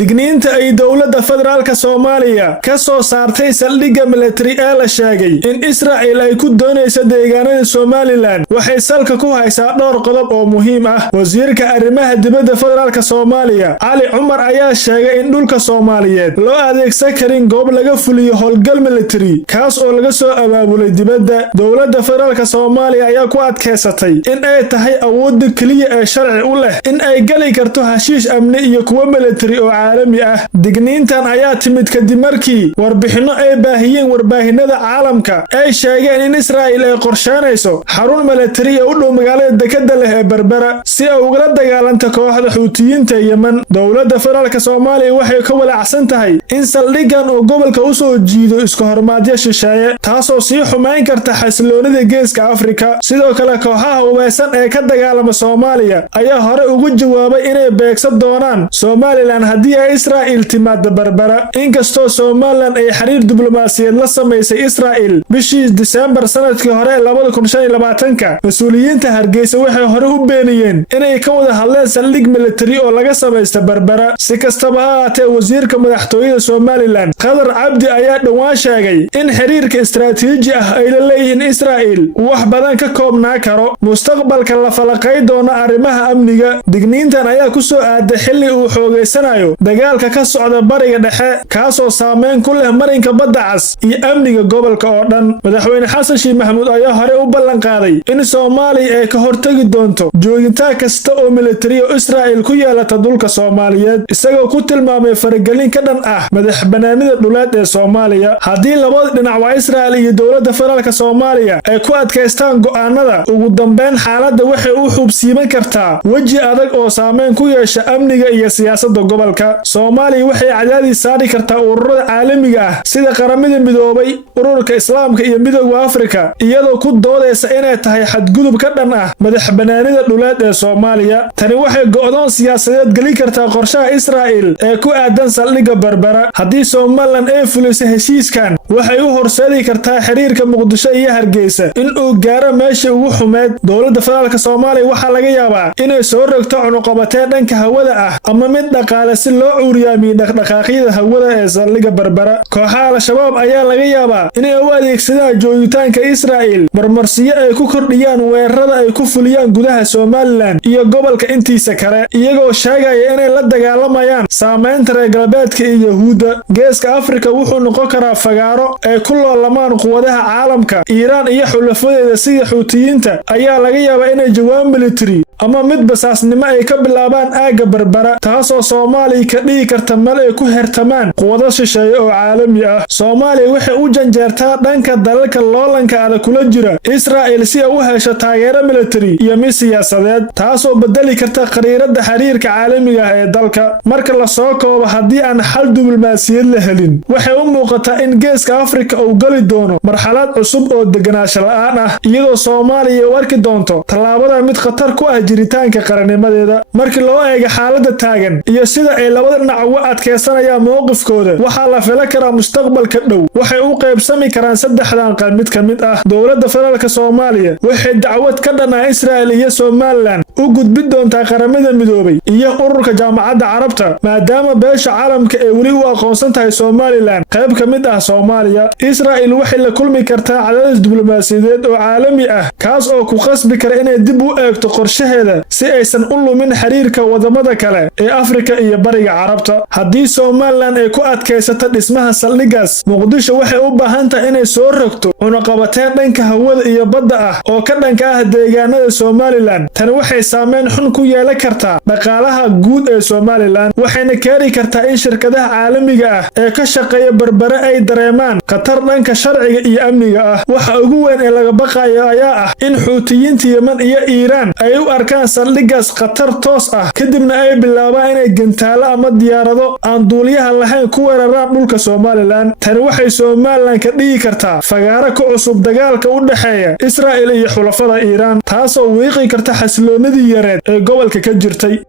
digniinta ay dowladda federaalka Soomaaliya ka soo saartay saldhigga military ee la sheegay in Israa'iil ay ku doonayso deegaanada Somaliland waxay salka ku haysaa dhowr qodob oo muhiim ah. Wasiirka arrimaha dibadda federaalka Soomaaliya Ali Cumar ayaa sheegay in dhulka Soomaaliyeed loo adeegsan karin goob laga fuliyo howlgal military kaas oo laga soo abaabulay dibadda. Dowladda federaalka Soomaaliya ayaa ku adkeysatay in ay tahay awoodda kaliya ee sharci u leh in ay gali karto heshiis amni iyo kuwa military oo caalami ah. Digniintan ayaa timid kadib markii warbixino ay baahiyeen warbaahinada caalamka ay sheegeen in Israa'iil ay qorsheynayso xarun military oo u dhow magaalada dekedda leh ee Berbera si ay uga dagaalanto kooxda Xuutiyiinta Yemen. Dowladda federaalka Soomaaliya waxay ka walaacsan tahay in saldhiggan uu gobolka u soo jiido isku hormaadyo shisheeye taasoo sii xumeyn karta xasiloonida Geeska Afrika. Sidoo kale kooxaha hubeysan ee ka dagaalama Soomaaliya ayaa hore ugu jawaabay inay beegsan doonaan Somaliland haddii ay Israa'iil timaado Berbera. Inkastoo Somaliland ay xiriir diblomaasiyadeed la sameysay Israa'iil bishii December sanadkii hore 2025, mas'uuliyiinta Hargeysa waxay hore u beeniyeen inay ka wada hadleen saldhig military oo laga sameeyay Berbera. Si kastaba ha ahaatee, wasiirka madaxtooyada Somaliland Khadar Cabdi ayaa dhawaan sheegay in xiriirka istiraatiiji ah ay la leeyihiin Israa'iil wax badan ka koobnaa karo mustaqbalka la falaqay doona arrimaha amniga. Digniintan ayaa ku soo aaday xilli uu xoogeysanayo dagaalka ka socda bariga dhexe kaasoo saameyn ku leh marinka badda cas iyo amniga gobolka oo dhan. Madaxweyne Xasan Sheikh Maxamuud ayaa hore u ballan qaaday in Soomaaliya ay ka hortagi doonto joogitaan kasta oo military oo Israa'iil ku yeelata dhulka Soomaaliyeed, isagoo ku tilmaamay faragelin ka dhan ah madaxbannaanida dhuleed ee Soomaaliya. Haddii labada dhinac waa Israa'iil iyo dowladda federaalka Soomaaliya ay ku adkeystaan go'aanada, ugu dambeyn xaaladda waxay u xubsiiman kartaa weji adag oo saameyn ku yeesha amniga iyo siyaasadda gobolka. Soomaaliya waxay cadaadis saari kartaa ururada caalamiga ah sida Qaramada Midoobay, Ururka Islaamka iyo Midowga Afrika, iyadoo ku doodaysa inay tahay xadgudub ka dhan ah madaxbannaanida dhuleed ee Soomaaliya. Tani waxay go'doon siyaasadeed gali kartaa qorshaha Israa'iil ee ku aadan saldhigga Berbera. Haddii Somaliland ay fuliso heshiiskan, waxay u horseedi kartaa xiriirka Muqdisho iyo Hargeysa in uu gaaro meeshii ugu xumeed. Dowladda federaalka Soomaaliya waxaa laga yaabaa inay soo rogto cunuqabateyn dhanka hawada ah ama mid dhaqaale si loo cuuriyaamiyo dhaqdhaqaaqyada hawada ee saldhigga Berbera. Kooxaha Al-Shabaab ayaa laga yaabaa inay u adeegsadaan joogitaanka Israa'iil marmarsiyo ay ku kordhiyaan weerarada ay ku fuliyaan gudaha Somaliland iyo gobolka intiisa kale, iyagoo sheegaya inay la dagaalamayaan saameynta reer galbeedka iyo Yahuudda. Geeska Afrika wuxuu noqon karaa fagaaro ay ku loolamaan quwadaha caalamka. Iiraan iyo xulafadeeda sida Xuutiyiinta ayaa laga yaabaa inay jawaab military ama mid basaasnimo ay ka bilaabaan aagga Berbera, taasoo Soomaaliya ka dhigi karta meel ay ku hertamaan quwado shisheeye oo caalami ah. Soomaaliya waxay u janjeertaa dhanka dalalka loolanka adag kula jira Israa'iil si ay u hesho taageero military iyo mid siyaasadeed, taasoo bedeli karta khariirada xiriirka caalamiga ah ee dalka. Marka la soo koobo, haddii aan xal diblomaasiyadeed la helin, waxay u muuqataa in Geeska Afrika uu gali doono marxalad cusub oo deganaansho la'aan ah, iyadoo Soomaaliya u arki doonto tallaabada mid khatar ku ah jiritaanka qarannimadeeda. Markii loo eego xaaladda taagan iyo sida ay labada dhinac uga adkeysanayaan mowqifkooda, waxaa la filan karaa mustaqbalka dhow waxay u qaybsami karaan saddexdan qayb mid ka mid ah. Dowladda federaalka Soomaaliya waxay dacwad ka dhan ah Israa'iil iyo Somaliland u gudbin doontaa Qaramada Midoobay iyo Ururka Jaamacadda Carabta, maadaama beesha caalamka ay weli u aqoonsan tahay Somaliland qayb ka mid ah Soomaaliya. Israa'iil waxay la kulmi kartaa cadaadis diblomaasiyadeed oo caalami ah kaas oo ku qasbi kara inay dib u eegto qorshaheeda si aysan u lumin xiriirka wadamada kale ee Afrika iyo Bariga Carabta. Haddii Somaliland ay ku adkeysato dhismaha saldhiggaas, Muqdisho waxay u baahan tahay inay soo rogto cunuqabateyn dhanka hawada iyo badda ah oo ka dhanka ah deegaanada Somaliland. Tani waxay saameyn xun ku yeelan kartaa dhaqaalaha guud ee Somaliland, waxayna keeni kartaa in shirkadaha caalamiga ah ee ka shaqeeya Berbera ay dareemaan khatar dhanka sharciga iyo amniga ah. Waxa ugu weyn ee laga baqayo ayaa ah in Xuutiyiinta Yemen iyo Iiraan ay u arkaan saldhiggaas khatar toos ah, kadibna ay bilaabaan inay gantaalo ama diyaarado aan duuliyaha lahayn ku weeraraan dhulka Somaliland. Tani waxay Somaliland ka dhigi kartaa fagaaro ku cusub dagaalka u dhexeeya Israa'iil iyo xulafada Iiraan, taasoo wiiqi karta xasiloonidii yareed ee gobolka ka jirtay.